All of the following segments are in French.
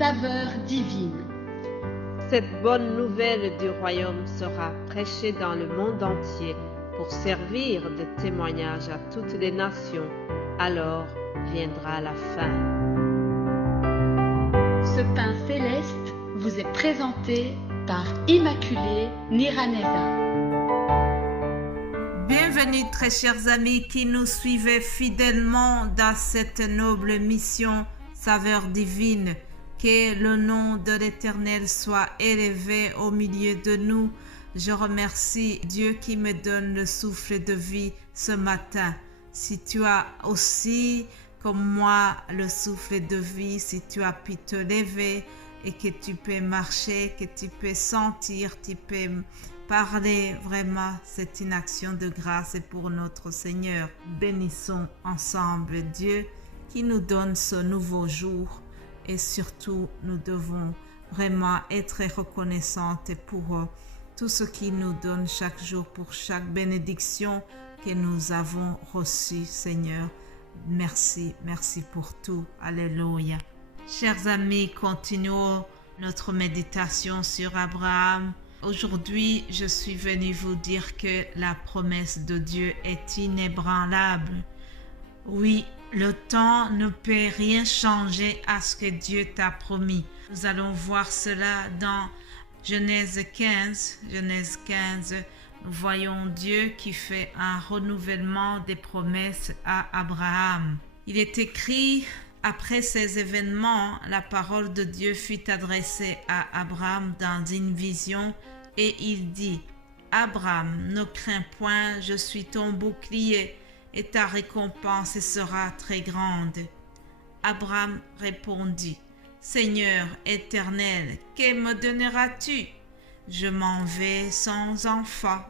saveur divine. Cette bonne nouvelle du royaume sera prêchée dans le monde entier pour servir de témoignage à toutes les nations. Alors viendra la fin. Ce pain céleste vous est présenté par Immaculée Niraneza. Bienvenue très chers amis qui nous suivez fidèlement dans cette noble mission Saveur divine. Que le nom de l'Éternel soit élevé au milieu de nous. Je remercie Dieu qui me donne le souffle de vie ce matin. Si tu as aussi, comme moi, le souffle de vie, si tu as pu te lever et que tu peux marcher, que tu peux sentir, tu peux parler, vraiment, c'est une action de grâce pour notre Seigneur. Bénissons ensemble Dieu qui nous donne ce nouveau jour. Et surtout, nous devons vraiment être reconnaissantes pour tout ce qu'il nous donne chaque jour, pour chaque bénédiction que nous avons reçue, Seigneur. Merci, merci pour tout. Alléluia. Chers amis, continuons notre méditation sur Abraham. Aujourd'hui, je suis venue vous dire que la promesse de Dieu est inébranlable. Oui, le temps ne peut rien changer à ce que Dieu t'a promis. Nous allons voir cela dans Genèse 15. Genèse 15, nous voyons Dieu qui fait un renouvellement des promesses à Abraham. Il est écrit, après ces événements, la parole de Dieu fut adressée à Abraham dans une vision et il dit, « Abraham, ne crains point, je suis ton bouclier. » Et ta récompense sera très grande. Abraham répondit, Seigneur éternel, que me donneras-tu? Je m'en vais sans enfant,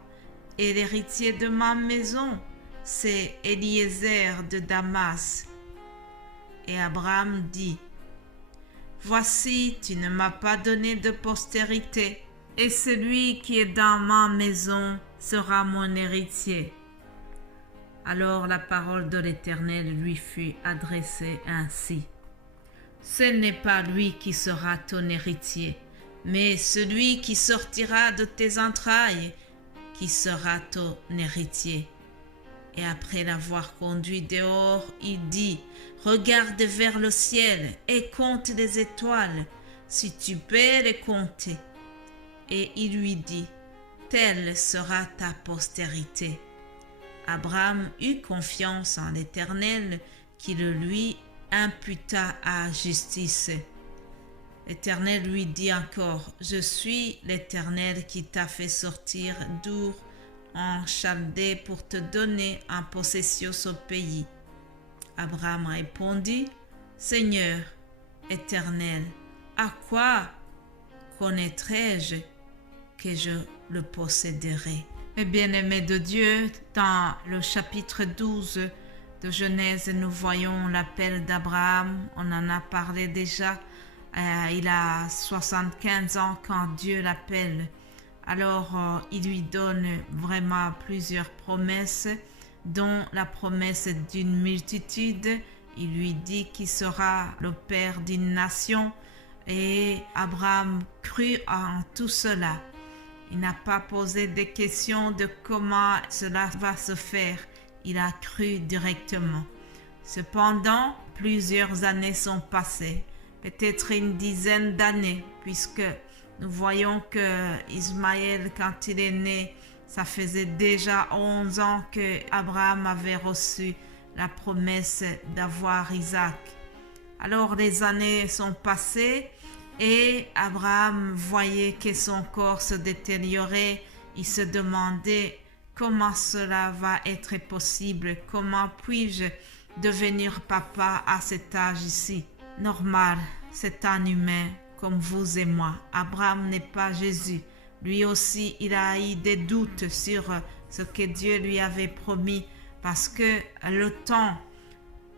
et l'héritier de ma maison, c'est Eliezer de Damas. Et Abraham dit, Voici, tu ne m'as pas donné de postérité, et celui qui est dans ma maison sera mon héritier. Alors la parole de l'Éternel lui fut adressée ainsi. Ce n'est pas lui qui sera ton héritier, mais celui qui sortira de tes entrailles, qui sera ton héritier. Et après l'avoir conduit dehors, il dit, Regarde vers le ciel et compte les étoiles, si tu peux les compter. Et il lui dit, Telle sera ta postérité. Abraham eut confiance en l'Éternel qui le lui imputa à justice. L'Éternel lui dit encore, Je suis l'Éternel qui t'a fait sortir d'Our en Chaldée pour te donner en possession ce pays. Abraham répondit, Seigneur Éternel, à quoi connaîtrai-je que je le posséderai? Mes bien-aimés de Dieu, dans le chapitre 12 de Genèse, nous voyons l'appel d'Abraham. On en a parlé déjà. Il a 75 ans quand Dieu l'appelle. Alors, il lui donne vraiment plusieurs promesses, dont la promesse d'une multitude. Il lui dit qu'il sera le père d'une nation. Et Abraham crut en tout cela. Il n'a pas posé de questions de comment cela va se faire. Il a cru directement. Cependant, plusieurs années sont passées, peut-être une dizaine d'années, puisque nous voyons que Ismaël, quand il est né, ça faisait déjà 11 ans que Abraham avait reçu la promesse d'avoir Isaac. Alors les années sont passées. Et Abraham voyait que son corps se détériorait. Il se demandait comment cela va être possible. Comment puis-je devenir papa à cet âge ici? Normal, c'est un humain comme vous et moi. Abraham n'est pas Jésus. Lui aussi, il a eu des doutes sur ce que Dieu lui avait promis parce que le temps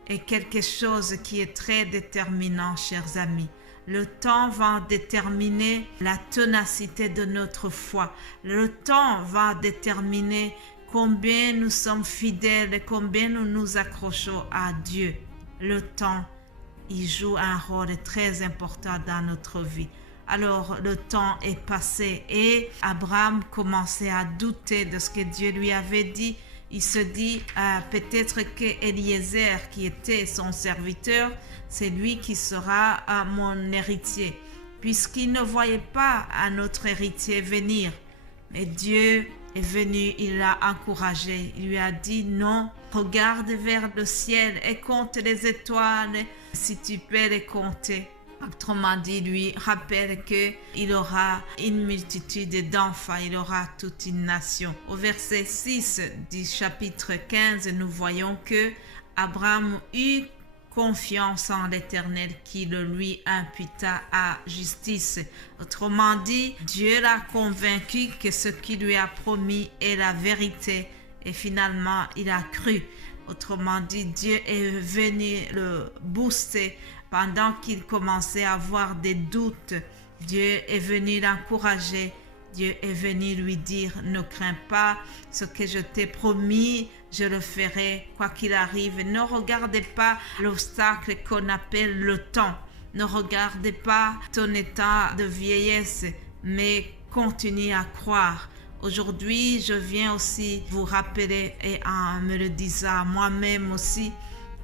est quelque chose qui est très déterminant, chers amis. Le temps va déterminer la ténacité de notre foi. Le temps va déterminer combien nous sommes fidèles et combien nous nous accrochons à Dieu. Le temps il joue un rôle très important dans notre vie. Alors le temps est passé et Abraham commençait à douter de ce que Dieu lui avait dit. Il se dit peut-être que Eliezer, qui était son serviteur, c'est lui qui sera mon héritier, puisqu'il ne voyait pas un autre héritier venir. Mais Dieu est venu, il l'a encouragé, il lui a dit non, regarde vers le ciel et compte les étoiles si tu peux les compter. Autrement dit, lui rappelle qu'il aura une multitude d'enfants, il aura toute une nation. Au verset 6 du chapitre 15, nous voyons que Abraham eut confiance en l'Éternel qui le lui imputa à justice. Autrement dit, Dieu l'a convaincu que ce qu'il lui a promis est la vérité et finalement il a cru. Autrement dit, Dieu est venu le booster pendant qu'il commençait à avoir des doutes. Dieu est venu l'encourager. Dieu est venu lui dire, ne crains pas, ce que je t'ai promis, je le ferai, quoi qu'il arrive. Ne regardez pas l'obstacle qu'on appelle le temps. Ne regardez pas ton état de vieillesse, mais continue à croire. Aujourd'hui, je viens aussi vous rappeler et en me le disant à moi-même aussi,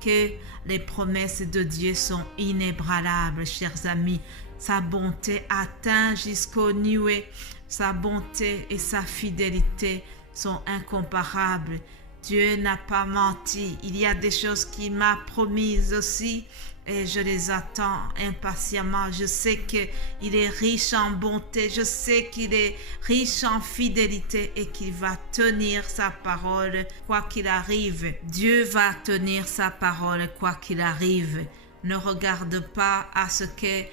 que les promesses de Dieu sont inébranlables, chers amis. Sa bonté atteint jusqu'aux nuées. Sa bonté et sa fidélité sont incomparables. Dieu n'a pas menti. Il y a des choses qu'il m'a promises aussi et je les attends impatiemment. Je sais qu'il est riche en bonté. Je sais qu'il est riche en fidélité et qu'il va tenir sa parole quoi qu'il arrive. Dieu va tenir sa parole quoi qu'il arrive. Ne regarde pas à ce que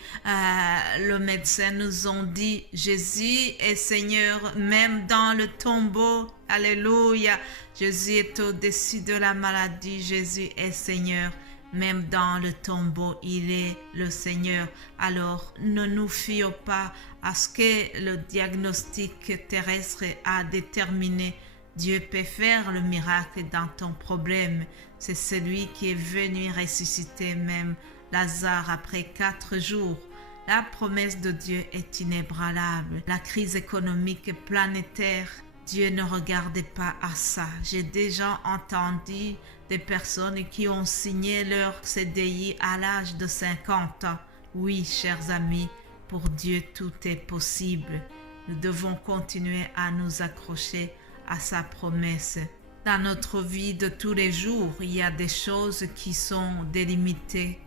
le médecin nous ont dit. Jésus est Seigneur même dans le tombeau. Alléluia. Jésus est au-dessus de la maladie. Jésus est Seigneur. Même dans le tombeau, il est le Seigneur. Alors, ne nous fions pas à ce que le diagnostic terrestre a déterminé. Dieu peut faire le miracle dans ton problème. C'est celui qui est venu ressusciter même Lazare après 4 jours. La promesse de Dieu est inébranlable. La crise économique planétaire, Dieu ne regardait pas à ça. J'ai déjà entendu des personnes qui ont signé leur CDI à l'âge de 50 ans. Oui, chers amis, pour Dieu tout est possible. Nous devons continuer à nous accrocher à sa promesse. Dans notre vie de tous les jours, il y a des choses qui sont délimitées,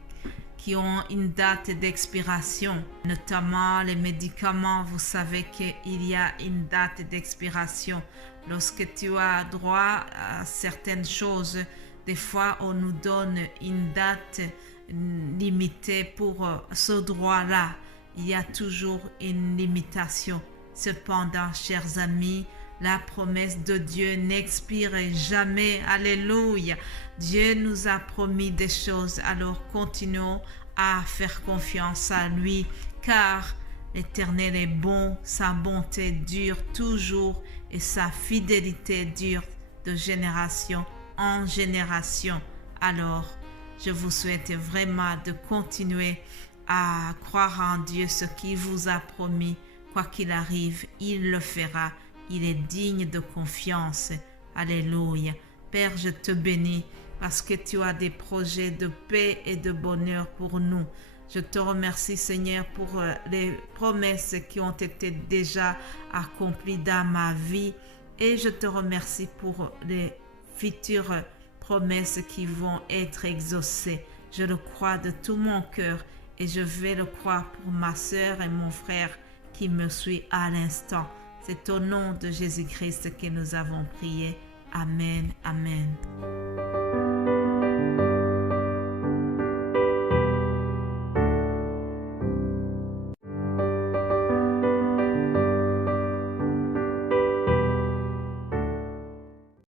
qui ont une date d'expiration, notamment les médicaments. Vous savez qu'il y a une date d'expiration. Lorsque tu as droit à certaines choses, des fois on nous donne une date limitée pour ce droit-là. Il y a toujours une limitation. Cependant, chers amis, la promesse de Dieu n'expire jamais. Alléluia. Dieu nous a promis des choses, alors continuons à faire confiance à lui, car l'Éternel est bon, sa bonté dure toujours et sa fidélité dure de génération en génération. Alors, je vous souhaite vraiment de continuer à croire en Dieu, ce qu'il vous a promis. Quoi qu'il arrive, il le fera. Il est digne de confiance. Alléluia. Père, je te bénis parce que tu as des projets de paix et de bonheur pour nous. Je te remercie, Seigneur, pour les promesses qui ont été déjà accomplies dans ma vie. Et je te remercie pour les futures promesses qui vont être exaucées. Je le crois de tout mon cœur et je vais le croire pour ma sœur et mon frère qui me suit à l'instant. C'est au nom de Jésus-Christ que nous avons prié. Amen. Amen.